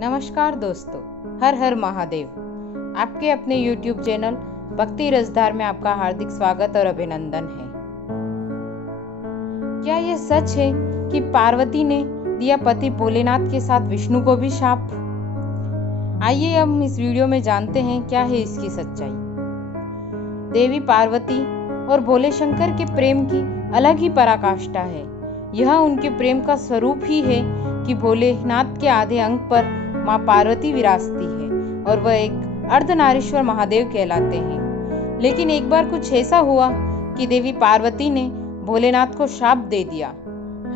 नमस्कार दोस्तों, हर हर महादेव। आपके अपने YouTube चैनल भक्ति रसधार में आपका हार्दिक स्वागत और अभिनंदन है। क्या यह सच है कि पार्वती ने दिया पति भोलेनाथ के साथ विष्णु को भी शाप? आइए हम इस वीडियो में जानते हैं क्या है इसकी सच्चाई। देवी पार्वती और भोले शंकर के प्रेम की अलग ही पराकाष्ठा है। यह उनके प्रेम का स्वरूप ही है कि भोलेनाथ के आधे अंग पर माँ पार्वती विराजती है और वह एक अर्धनारीश्वर महादेव कहलाते हैं। लेकिन एक बार कुछ ऐसा हुआ कि देवी पार्वती ने भोलेनाथ को शाप दे दिया।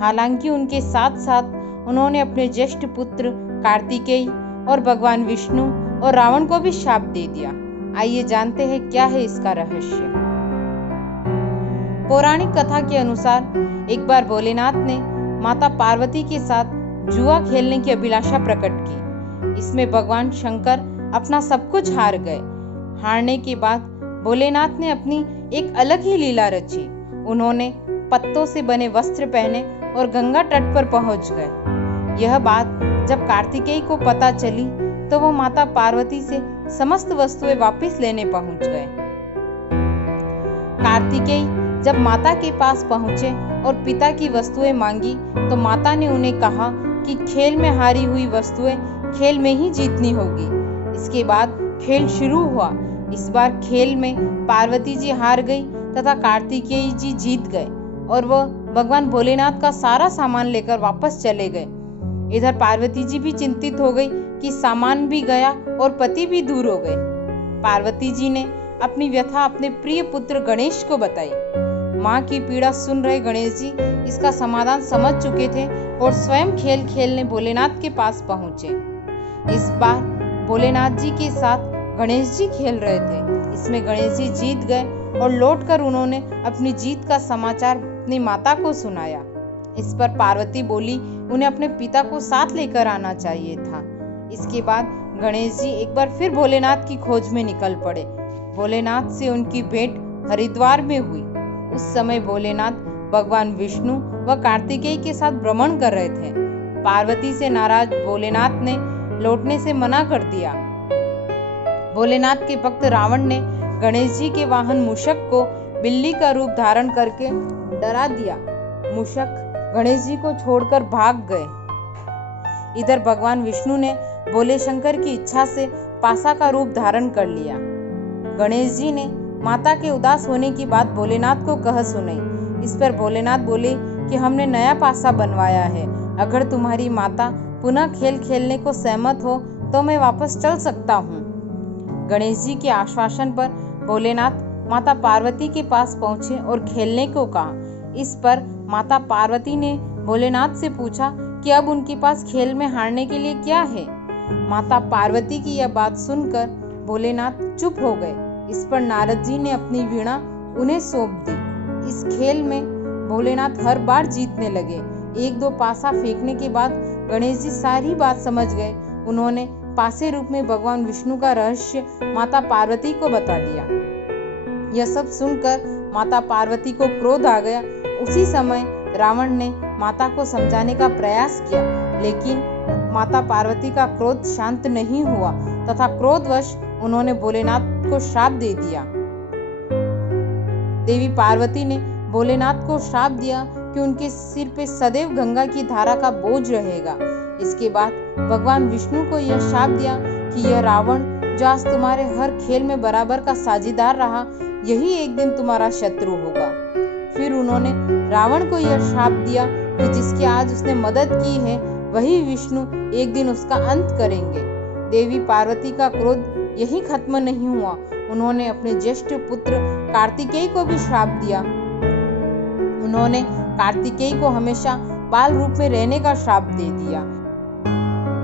हालांकि उनके साथ साथ उन्होंने अपने ज्येष्ठ पुत्र कार्तिकेय और भगवान विष्णु और रावण को भी शाप दे दिया। आइए जानते हैं क्या है इसका रहस्य। पौराणिक कथा के अनुसार एक बार भोलेनाथ ने माता पार्वती के साथ जुआ खेलने की अभिलाषा प्रकट की। इसमें भगवान शंकर अपना सब कुछ हार गए। हारने के बाद भोलेनाथ ने अपनी एक अलग ही लीला रची। उन्होंने पत्तों से बने वस्त्र पहने और गंगा तट पर पहुंच गए। यह बात जब कार्तिकेय को पता चली तो वो माता पार्वती से समस्त वस्तुएं वापस लेने पहुंच गए। कार्तिकेय जब माता के पास पहुंचे और पिता की वस्तुएं मांगी तो माता ने उन्हें कहा कि खेल में हारी हुई वस्तुएं खेल में ही जीतनी होगी। इसके बाद खेल शुरू हुआ। इस बार खेल में पार्वती जी हार गई तथा कार्तिकेय जी जीत गए और वह भगवान भोलेनाथ का सारा सामान लेकर वापस चले गए। इधर पार्वती जी भी चिंतित हो गई कि सामान भी गया और पति भी दूर हो गए। पार्वती जी ने अपनी व्यथा अपने प्रिय पुत्र गणेश को बताई। माँ की पीड़ा सुन रहे गणेश जी इसका समाधान समझ चुके थे और स्वयं खेल खेलने भोलेनाथ के पास पहुंचे। इस बार भोलेनाथ जी के साथ गणेश जी खेल रहे थे। इसमें गणेश जी जीत गए और लौटकर उन्होंने अपनी जीत का समाचार अपनी माता को सुनाया। इस पर पार्वती बोली उन्हें अपने पिता को साथ लेकर आना चाहिए था। इसके बाद गणेश जी एक बार फिर भोलेनाथ की खोज में निकल पड़े। भोलेनाथ से उनकी भेंट हरिद्वार में हुई। उस समय भोलेनाथ भगवान विष्णु व कार्तिकेय के साथ भ्रमण कर रहे थे। पार्वती से नाराज भोलेनाथ ने लौटने से मना कर दिया। भोलेनाथ के भक्त रावण ने गणेश जी के वाहन मूषक को बिल्ली का रूप धारण करके डरा दिया। मूषक गणेश जी को छोड़कर भाग गए। इधर भगवान विष्णु ने भोले शंकर की इच्छा से पासा का रूप धारण कर लिया। गणेश जी ने माता के उदास होने की बात भोलेनाथ को कह सुनाई। इस पर भोलेनाथ बोले कि हमने नया पासा बनवाया है। अगर तुम्हारी माता पुनः खेल खेलने को सहमत हो तो मैं वापस चल सकता हूँ। गणेश जी के आश्वासन पर भोलेनाथ माता पार्वती के पास पहुँचे और खेलने को कहा। इस पर माता पार्वती ने भोलेनाथ से पूछा कि अब उनके पास खेल में हारने के लिए क्या है। माता पार्वती की यह बात सुनकर भोलेनाथ चुप हो गए। इस पर नारद जी ने अपनी वीणा उन्हें सौंप दी। इस खेल में भोलेनाथ हर बार जीतने लगे। एक दो पासा फेंकने के बाद गणेश जी सारी बात समझ गए। उन्होंने पासे रूप में भगवान विष्णु का रहस्य माता पार्वती को बता दिया। यह सब सुनकर माता पार्वती को क्रोध आ गया। उसी समय रावण ने माता को समझाने का प्रयास किया, लेकिन माता पार्वती का क्रोध शांत नहीं हुआ तथा क्रोधवश उन्होंने भोलेनाथ को श्राप दे दिया। देवी पार्वती ने भोलेनाथ को श्राप दिया कि उनके सिर पे सदैव गंगा की धारा का बोझ रहेगा। इसके बाद भगवान विष्णु को यह श्राप दिया कि यह रावण जो आज तुम्हारे हर खेल में बराबर का साझीदार रहा, यही एक दिन तुम्हारा शत्रु होगा। फिर उन्होंने रावण को यह श्राप दिया कि जिसकी आज उसने मदद की है वही विष्णु एक दिन उसका अंत करेंगे। देवी पार्वती का क्रोध यही खत्म नहीं हुआ। उन्होंने अपने ज्येष्ठ पुत्र कार्तिकेय को भी श्राप दिया। उन्होंने कार्तिकेय को हमेशा बाल रूप में रहने का श्राप दे दिया।